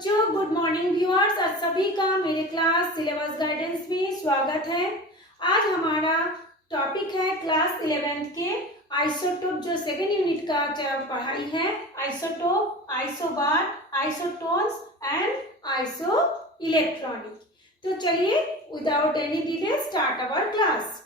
बच्चों, good morning viewers. आज सभी का मेरे क्लास सिलेबस गाइडेंस में स्वागत है। आज हमारा टॉपिक है क्लास 11th के आइसोटोप जो सेकेंड यूनिट का पढ़ाई है। Isotope, isobar, isotones and iso electronic. तो चलिए without any delay start our class.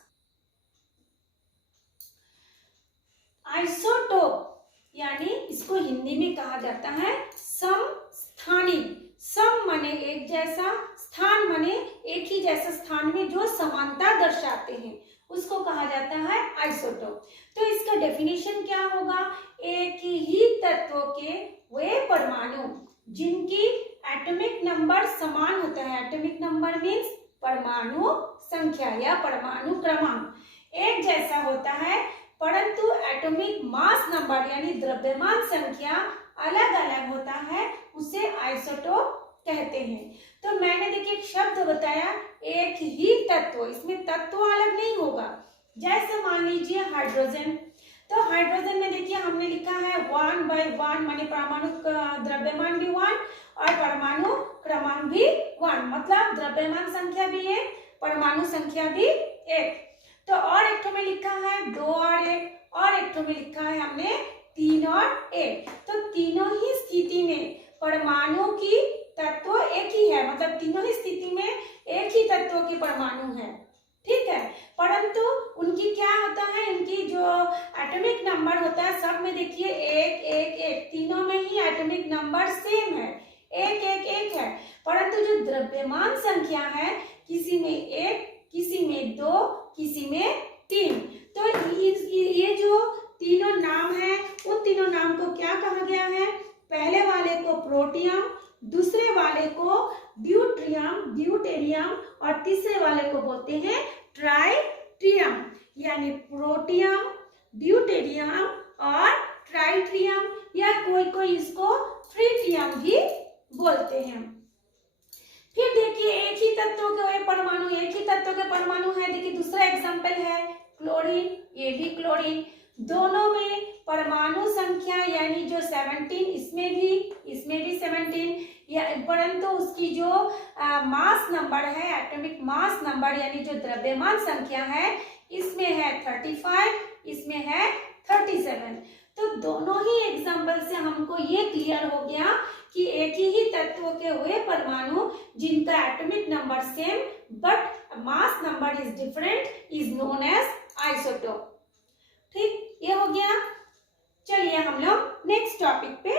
Isotope यानी इसको हिंदी में कहा जाता है समस्थानी। सम माने एक जैसा, स्थान माने एक ही जैसा स्थान में जो समानता दर्शाते हैं, उसको कहा जाता है आइसोटोप। तो इसका डेफिनेशन क्या होगा? एक ही तत्व के वे परमाणु जिनकी एटॉमिक नंबर समान होता है। एटॉमिक नंबर मीन्स परमाणु संख्या या परमाणु क्रमांक एक जैसा होता है, परंतु एटॉमिक मास नंबर यानी द्रव्यमान संख्या अलग अलग होता है, उसे आइसोटोप कहते हैं। तो मैंने देखिए एक शब्द बताया, एक ही तत्व। इसमें तत्व अलग नहीं होगा। जैसे मान लीजिए हाइड्रोजन, तो हाइड्रोजन में देखिए हमने लिखा है 1/1 माने परमाणु द्रव्यमान भी 1 और परमाणु क्रमांक भी 1, मतलब द्रव्यमान संख्या भी 1, परमाणु संख्या भी 1। तो और एक में लिखा है 2 और 1, और एक में लिखा है हमने 3 और 1। तो तीनों ही स्थिति में परमाणु की तत्व एक ही है, मतलब तीनों ही स्थिति में एक ही तत्व के परमाणु है, ठीक है। परंतु उनकी क्या होता है, उनकी जो एटॉमिक नंबर होता है सब में देखिए 1 1 1, तीनों में ही एटॉमिक नंबर सेम है, 1 1 1 है। परंतु जो द्रव्यमान संख्या है, किसी में 1, किसी में 2, किसी में 3। तो ये जो तीनों नाम है, उन तीनों नाम को क्या कहा गया है? पहले वाले को प्रोटियम, दूसरे वाले को ड्यूट्रियम, ड्यूटेरियम और तीसरे वाले को बोलते हैं ट्राइट्रियम। यानी प्रोटियम, ड्यूटेरियम और ट्राइट्रियम, या कोई कोई इसको ट्रिटियम भी बोलते हैं। फिर देखिए एक ही तत्व के परमाणु, एक ही तत्व के परमाणु है। देखिए दूसरा एग्जांपल है क्लोरीन, ये भी क्लोरीन। दोनों में परमाणु संख्या यानी जो 17, इसमें भी 17, या परंतु उसकी जो मास नंबर है, एटॉमिक मास नंबर यानी जो द्रव्यमान संख्या है, इसमें है 35, इसमें है 37। तो दोनों ही एग्जाम्पल से हमको ये क्लियर हो गया कि एक ही तत्व के वे परमाणु जिनका atomic number same but mass number is different is known as isotope. ठीक, ये हो गया। चलिए हम लोग नेक्स्ट टॉपिक पे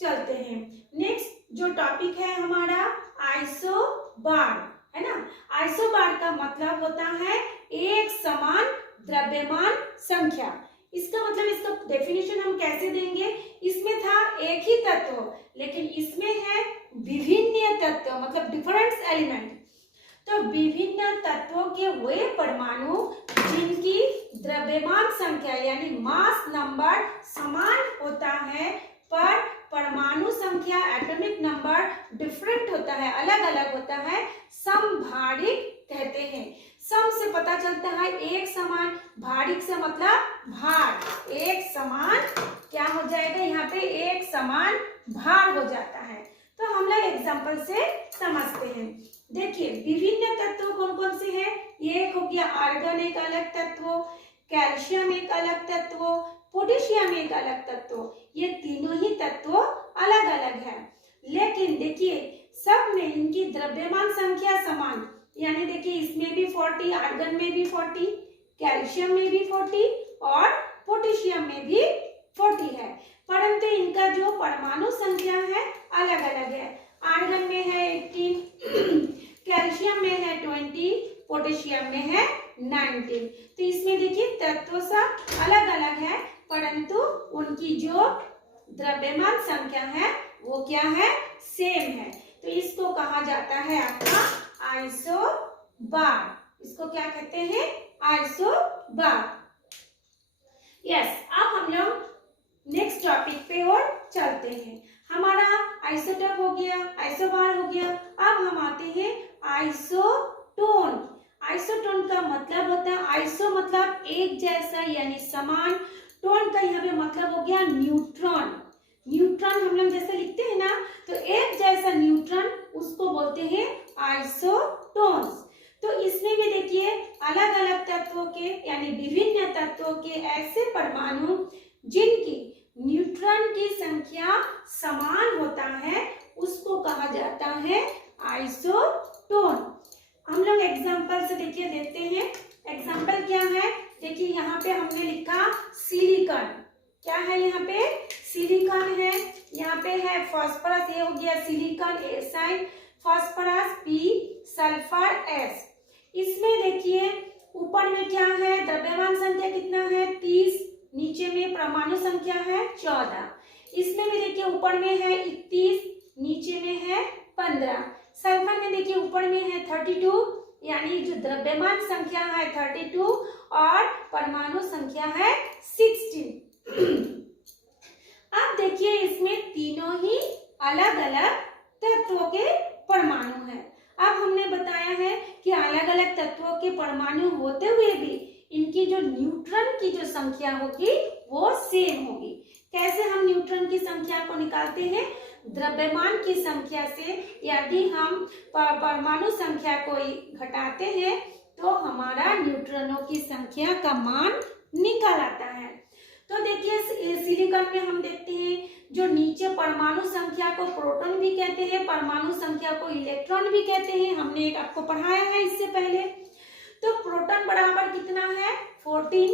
चलते हैं। नेक्स्ट जो टॉपिक है हमारा आइसोबार, है ना। आइसोबार का मतलब होता है एक समान द्रव्यमान संख्या। इसका मतलब, इसका डेफिनेशन हम कैसे देंगे? इसमें था एक ही तत्व, लेकिन इसमें है विभिन्न तत्व, मतलब डिफरेंट एलिमेंट। तो विभिन्न तत्वों के वे परमाणु जिनकी द्रव्यमान संख्या यानी मास नंबर समान होता है, पर परमाणु संख्या एटॉमिक नंबर डिफरेंट होता है, अलग अलग होता है, समभारिक कहते हैं। सम से पता चलता है एक समान, भारिक से मतलब भार, एक समान क्या हो जाएगा यहाँ पे? एक समान भार हो जाता है। तो हम लोग एग्जाम्पल से समझते हैं। देखिए विभिन्न तत्व कौन कौन से हैं? एक हो गया आर्गन, एक अलग तत्व, कैल्शियम एक अलग तत्व, पोटेशियम एक अलग तत्व। ये तीनों ही तत्व अलग अलग है, लेकिन देखिए सब में इनकी द्रव्यमान संख्या समान। यानी देखिए इसमें भी 40, आर्गन में भी 40, कैल्शियम में भी 40 और पोटेशियम में भी 40 है, परंतु इनका जो परमाणु संख्या है अलग अलग है। आर्गन में है 18, कैल्शियम में है 20, पोटेशियम में है 19। तो इसमें देखिए तत्व सब अलग अलग है, परंतु उनकी जो द्रव्यमान संख्या है वो क्या है? सेम है। तो इसको कहा जाता है आपका आइसोबार। इसको क्या कहते हैं? आइसोबार। यस, अब हम लोग नेक्स्ट टॉपिक पे और चलते हैं। हमारा आइसोटोप हो गया, आइसोबार हो गया। अब हम आते हैं आइसोटोन। आइसोटोन का मतलब होता है, आइसो मतलब एक जैसा यानी समान, टोन का यहाँ पे मतलब हो गया न्यूट्रॉन। न्यूट्रॉन हम लोग जैसे लिखते हैं ना, तो एक जैसा न्यूट्रॉन उसको बोलते हैं आइसोटोन्स। तो इसमें भी देखिए अलग अलग तत्वों के यानी विभिन्न तत्वों के ऐसे परमाणु जिनकी न्यूट्रॉन की संख्या समान होता है उसको कहा जाता है आइसोटोन। हम लोग एग्जाम्पल से देखिए देते हैं। एग्जाम्पल क्या है, देखिए यहाँ पे हमने लिखा सिलिकॉन। क्या है यहाँ पे? सिलिकॉन है। यहाँ पे है फास्फोरस, ये हो गया silicon aside, phosphorus P, sulphur S। इसमें देखिए ऊपर में क्या है, द्रव्यमान संख्या कितना है 30, नीचे में परमाणु संख्या है 14। इसमें भी देखिए ऊपर में है 31, नीचे में है 15। सल्फर में देखिए ऊपर में है 32, यानी जो द्रव्यमान संख्या है 32 और परमाणु संख्या है 16। अब देखिए इसमें तीनों ही अलग अलग तत्वों के परमाणु हैं। अब हमने बताया है कि अलग अलग तत्वों के परमाणु होते हुए भी इनकी जो न्यूट्रॉन की जो संख्या होगी वो सेम होगी। कैसे हम न्यूट्रॉन की संख्या को निकालते हैं? द्रव्यमान की संख्या से यदि हम परमाणु संख्या को घटाते हैं तो हमारा न्यूट्रॉनों की संख्या का मान निकल आता है। तो देखिए सिलिकॉन में हम देखते हैं जो नीचे परमाणु संख्या को प्रोटॉन भी कहते हैं, परमाणु संख्या को इलेक्ट्रॉन भी कहते हैं। हमने एक आपको पढ़ाया है इससे पहले। तो प्रोटॉन बराबर कितना है 14,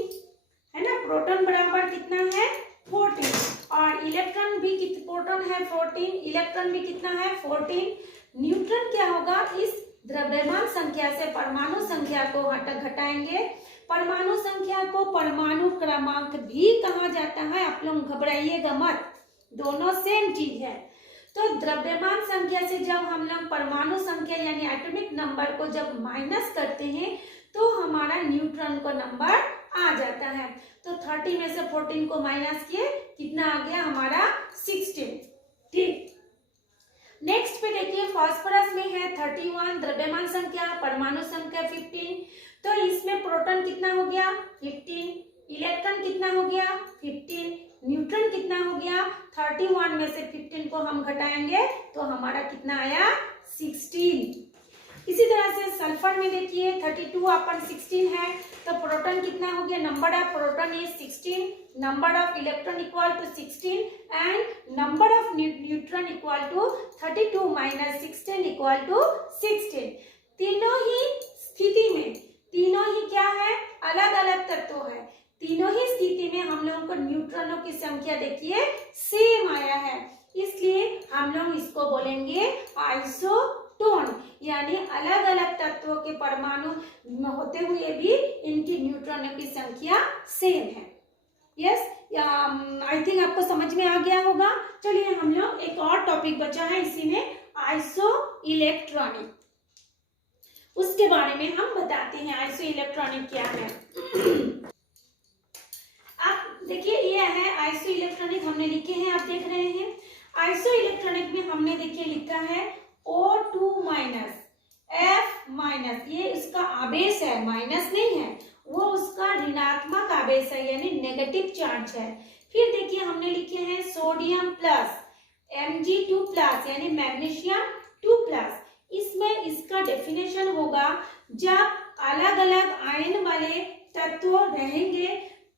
है ना। प्रोटॉन बराबर कितना है 14 और इलेक्ट्रॉन भी प्रोटॉन है 14, इलेक्ट्रॉन भी कितना है 14। न्यूट्रॉन क्या होगा, इस द्रव्यमान संख्या से परमाणु संख्या को घटाएंगे। परमाणु संख्या को परमाणु क्रमांक भी कहा जाता है। आप लोग घबराइएगा मत, दोनों सेम चीज है। तो द्रव्यमान संख्या से जब हम लोग परमाणु संख्या यानी एटॉमिक नंबर को जब माइनस करते हैं तो हमारा न्यूट्रॉन का नंबर आ जाता है। तो 30 में से 14 को माइनस किए, कितना आ गया हमारा 16। ठीक, नेक्स्ट पे देखिए फास्फोरस में है 31, द्रव्यमान संख्या, परमाणु संख्या 15। तो इसमें प्रोटॉन कितना हो गया 15, इलेक्ट्रॉन कितना हो गया 15, न्यूट्रॉन कितना हो गया 31 में से 15 को हम घटाएंगे तो हमारा कितना आया 16। इसी तरह से सल्फर में देखिए 32 अपन 16 है, तो प्रोटॉन कितना हो गया, number of proton is 16, number of electron equal to 16 and number of neutron equal to 32 minus 16 equal to 16। तीनों ही स्थिति में तीनों ही क्या है, अलग अलग तत्व है। तीनों ही स्थिति में हम लोगों को न्यूट्रॉनों की संख्या देखिए सेम आया है, इसलिए हम लोग इसको बोलेंगे आइसोटोन, यानी अलग अलग तत्वों के परमाणु होते हुए भी इनकी न्यूट्रॉनों की संख्या सेम है। यस, आई थिंक आपको समझ में आ गया होगा। चलिए हम लोग एक और टॉपिक बचा है इसी में, आइसो इलेक्ट्रॉनिक, उसके बारे में हम बताते हैं। आइसो इलेक्ट्रॉनिक क्या है? आप देखिए ये है आइसो इलेक्ट्रॉनिक, हमने लिखे हैं, आप देख रहे हैं। आइसो इलेक्ट्रॉनिक में हमने देखिए लिखा है O2 माइनस F माइनस, ये इसका आवेश है, माइनस नहीं है, वो उसका ऋणात्मक आवेश है यानी नेगेटिव चार्ज है। फिर देखिए हमने लिखे हैं सोडियम प्लस Mg2 प्लस यानी मैग्नीशियम 2 प्लस। इसमें इसका डेफिनेशन होगा, जब अलग अलग आयन वाले तत्व रहेंगे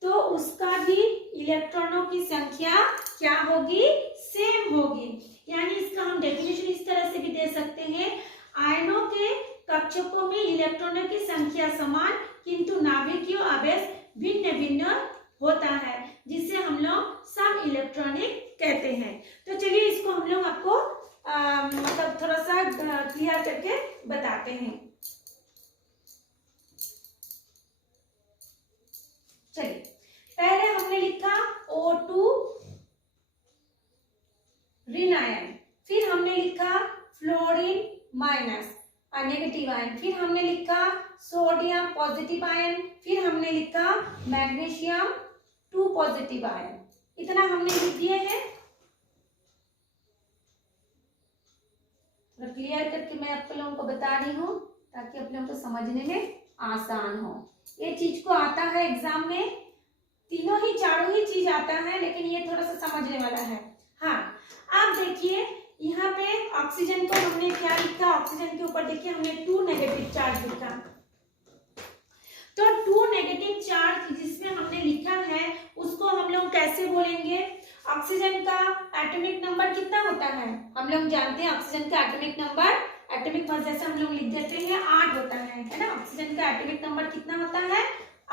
तो उसका भी इलेक्ट्रॉनों की संख्या क्या होगी, सेम होगी। यानी इसका हम डेफिनेशन इस तरह से भी दे सकते हैं, आयनों के कक्षकों में इलेक्ट्रॉनों की संख्या समान किंतु नाभिकीय आवेश भिन्न भिन्न होता है, जिसे हम लोग सम इलेक्ट्रॉनिक कहते हैं। तो चलिए इसको हम लोग आपको मतलब थोड़ा सा क्लियर करके बताते हैं। चलिए पहले हमने लिखा O2 ऋण आयन, फिर हमने लिखा फ्लोरीन माइनस नेगेटिव आयन, फिर हमने लिखा सोडियम पॉजिटिव आयन, फिर हमने लिखा मैग्नीशियम 2 पॉजिटिव आयन। इतना हमने लिख दिए हैं। क्लियर करके मैं आप लोगों को बता रही हूँ ताकि आप लोगों को समझने में आसान हो। ये चीज को आता है एग्जाम में, तीनों ही चारों ही चीज आता है, लेकिन ये थोड़ा सा समझने वाला है। हाँ, आप देखिए यहाँ पे ऑक्सीजन को हमने क्या लिखा, ऑक्सीजन के ऊपर देखिए हमने 2 नेगेटिव चार्ज लिखा। तो 2 नेगेटिव चार्ज जिसमें हमने लिखा है उसको हम लोग कैसे बोलेंगे? ऑक्सीजन का एटॉमिक नंबर कितना होता है? हम लोग जानते हैं ऑक्सीजन का एटॉमिक नंबर, एटॉमिक मास जैसे हम लोग लिख देते हैं 8 होता है ना। ऑक्सीजन का एटॉमिक नंबर कितना होता है?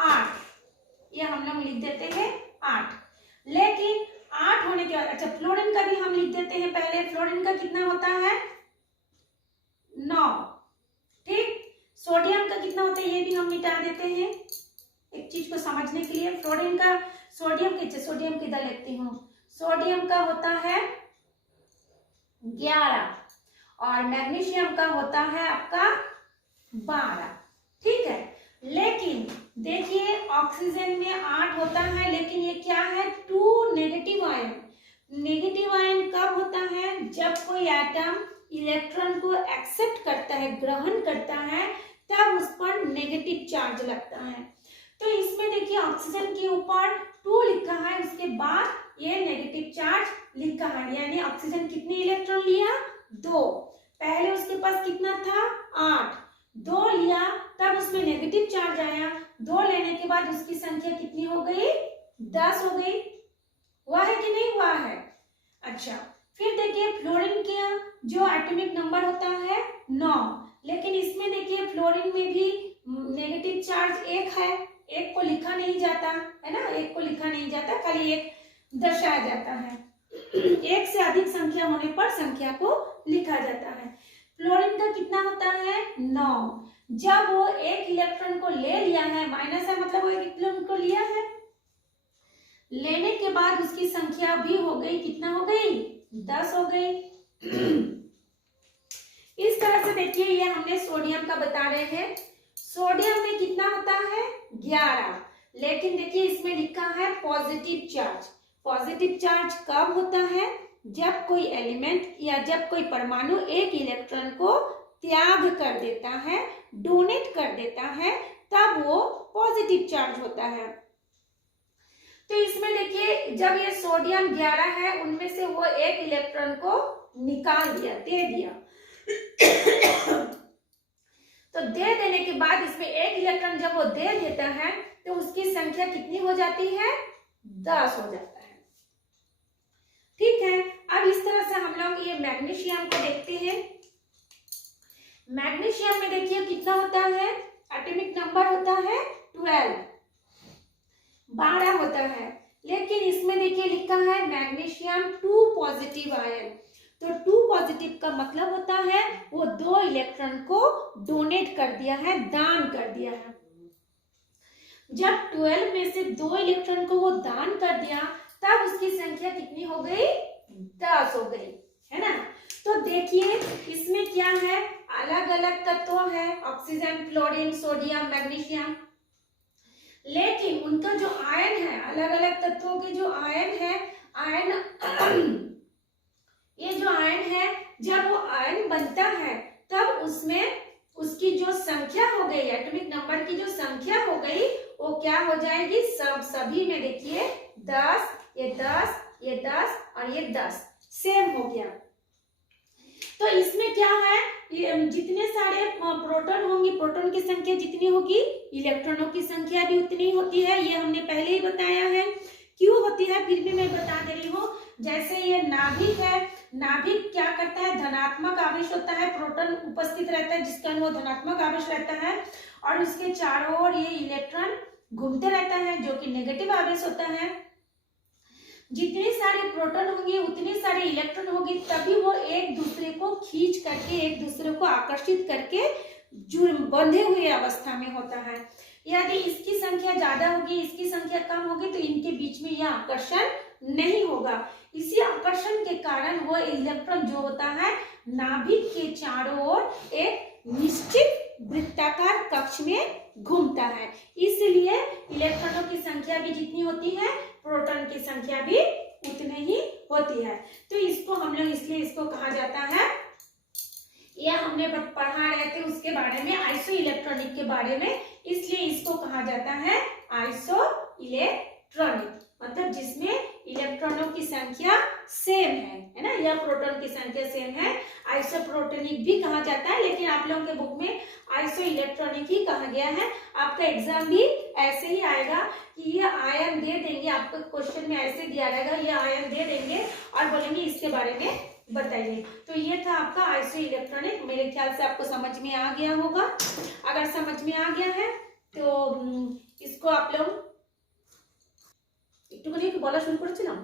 8। ये हम लोग लिख देते हैं 8। लेकिन 8 होने के बाद, अच्छा फ्लोरीन का भी हम लिख देते हैं पहले। फ्लोरीन का कितना होता है? 9। ठीक। सोडियम का कितना होता है ये भी हम मिटा देते हैं एक चीज को समझने के लिए। फ्लोरीन का, सोडियम किधर लिखती हूँ, सोडियम का होता है 11 और मैग्नीशियम का होता है आपका 12। ठीक है। लेकिन देखिए ऑक्सीजन में 8 होता है, लेकिन ये क्या है? 2 नेगेटिव आयन। नेगेटिव आयन कब होता है? जब कोई एटम इलेक्ट्रॉन को एक्सेप्ट करता है, ग्रहण करता है, तब उस पर नेगेटिव चार्ज लगता है। तो इसमें देखिए ऑक्सीजन के ऊपर 2 लिखा है, उसके बाद ये नेगेटिव चार्ज लिखा है, यानी ऑक्सीजन कितने इलेक्ट्रॉन लिया? 2। पहले उसके पास कितना था? 8। 2 लिया तब उसमें नेगेटिव चार्ज आया। 2 लेने के बाद उसकी संख्या कितनी हो गई? 10 हो गई। हुआ है कि नहीं हुआ है? अच्छा, फिर देखिए फ्लोरीन का जो एटॉमिक नंबर होता है 9, लेकिन इसमें देखिए फ्लोरीन में भी नेगेटिव चार्ज 1 है। 1 को लिखा नहीं जाता है ना, 1 को लिखा नहीं जाता, खाली 1 दर्शाया जाता है। 1 से अधिक संख्या होने पर संख्या को लिखा जाता है। फ्लोरीन का कितना होता है? 9। जब वो 1 इलेक्ट्रॉन को ले लिया है, माइनस है मतलब वो 1 इलेक्ट्रॉन को लिया है, लेने के बाद उसकी संख्या भी हो गई, कितना हो गई? 10 हो गई। इस तरह से देखिए ये हमने सोडियम का बता रहे हैं। सोडियम में कितना होता है? 11। लेकिन देखिए इसमें लिखा है पॉजिटिव चार्ज। पॉजिटिव चार्ज कब होता है? जब कोई एलिमेंट या जब कोई परमाणु 1 इलेक्ट्रॉन को त्याग कर देता है, डोनेट कर देता है, तब वो पॉजिटिव चार्ज होता है। तो इसमें देखिए जब ये सोडियम 11 है, उनमें से वो 1 इलेक्ट्रॉन को निकाल दिया, दे दिया। तो दे देने के बाद इसमें 1 इलेक्ट्रॉन जब वो दे देता है तो उसकी संख्या कितनी हो जाती है? 10 हो जाता है। ठीक है। अब इस तरह से हम लोग ये मैग्नीशियम को देखते हैं। मैग्नीशियम में देखिए कितना होता है? एटॉमिक नंबर होता है 12 होता है, लेकिन इसमें देखिए लिखा है मैग्नीशियम 2 पॉजिटिव आयन। तो 2 पॉजिटिव का मतलब होता है वो 2 इलेक्ट्रॉन को डोनेट कर दिया है, दान कर दिया है। जब 12 में से 2 इलेक्ट्रॉन को वो दान कर दिया, तब उसकी संख्या कितनी हो गई? 10 हो गई, है ना। तो देखिए इसमें क्या है? अलग अलग तत्व है, ऑक्सीजन, फ्लोरीन, सोडियम, मैग्नीशियम, लेकिन उनका जो आयन है, अलग अलग तत्वों के जो आयन है, ये जो आयन है, जब वो आयन बनता है तब उसमें उसकी जो संख्या हो गई, एटॉमिक नंबर की जो संख्या हो गई, वो क्या हो जाएगी? सभी में देखिए 10, ये 10, ये 10 और ये 10 सेम हो गया। तो इसमें क्या है? जितने सारे प्रोटॉन होंगे, प्रोटॉन की संख्या जितनी होगी, इलेक्ट्रॉनों की संख्या भी उतनी होती है। ये हमने पहले ही बताया है। क्यों होती है फिर भी मैं बता दे रही हूँ। जैसे ये नाभिक है, नाभिक क्या करता है? धनात्मक आवेश होता है, प्रोटॉन उपस्थित रहता है जिसका वो धनात्मक आवेश रहता है, और उसके चारों ओर ये इलेक्ट्रॉन घूमते रहता है जो कि नेगेटिव आवेश होता है। जितने सारे प्रोटॉन होंगे उतने सारे इलेक्ट्रॉन होंगे, तभी वो एक दूसरे को खींच करके, एक दूसरे को आकर्षित करके बंधे हुए अवस्था में होता है। यदि इसकी संख्या ज्यादा होगी, इसकी संख्या कम होगी, तो इनके बीच में यह आकर्षण नहीं होगा। इसी आकर्षण के कारण वो इलेक्ट्रॉन जो होता है नाभिक के चारों ओर एक निश्चित वृत्ताकार कक्ष में घूमता है। इसलिए इलेक्ट्रॉनों की संख्या भी जितनी होती है, प्रोटॉन की संख्या भी उतनी ही होती है। तो इसको हम लोग इसलिए इसको कहा जाता है, यह हमने पढ़ा रहे थे उसके बारे में, आइसो इलेक्ट्रॉनिक के बारे में, इसलिए इसको कहा जाता है आइसो इलेक्ट्रॉनिक। मतलब जिसमें इलेक्ट्रॉनों की संख्या सेम है ना, या प्रोटॉन की संख्या सेम है। आइसोप्रोटोनिक भी कहा जाता है, लेकिन आप लोगों के बुक में आइसो इलेक्ट्रॉनिक ही कहा गया है। आपका एग्जाम भी ऐसे ही आएगा कि ये आयन दे देंगे, आपको क्वेश्चन में ऐसे दिया रहेगा, ये आयन दे देंगे और बोलेंगे इसके बारे में बताइए। तो ये था आपका आइसो इलेक्ट्रॉनिक। मेरे ख्याल से आपको समझ में आ गया होगा। अगर समझ में आ गया है तो इसको आप लोग একটু করে বলা শুরু করেছিলাম।